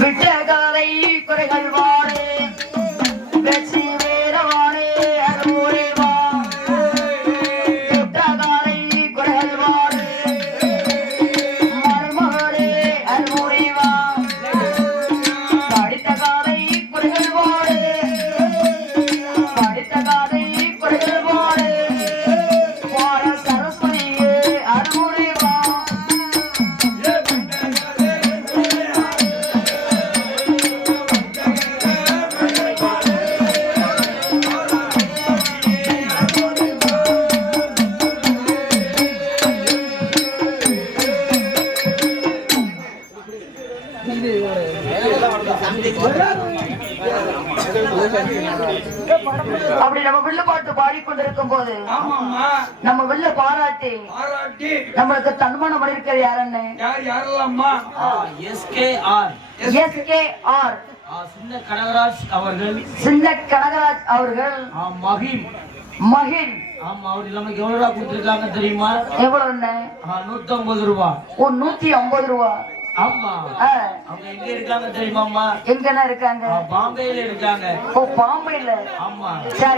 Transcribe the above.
விட்ட காலை குறைகள் வாடே வெற்றி வேறவானே அருளே வா விட்ட காலை குறைகள் வாடே மருமகளே அருளே வா படித்த காலை குறைகள் வாடே படித்த காலை குறைகள் வாடே வார சரஸ்வதியே அருளே வா அப்படி நம்ம வில்லு பாட்டு பாடிக்கொண்டிருக்கும் போது நம்ம வில்ல பாராட்டி நம்மளுக்கு தன்மானம் பண்ணிருக்கிறது யாருன்னு SKR சின்ன கனகராஜ் அவர்கள் மகின் ஆமா அவர் நமக்கு எவ்வளவு கொடுத்திருக்காங்க தெரியுமா? எவ்வளவு? 150 ரூபாய். 150 ரூபாய். ஆமா. அவங்க எங்க இருக்காங்க தெரியுமாமா? எங்கனா இருக்காங்க? பாம்பேல இருக்காங்க. ஓ பாம்பேல. ஆமா. சரி.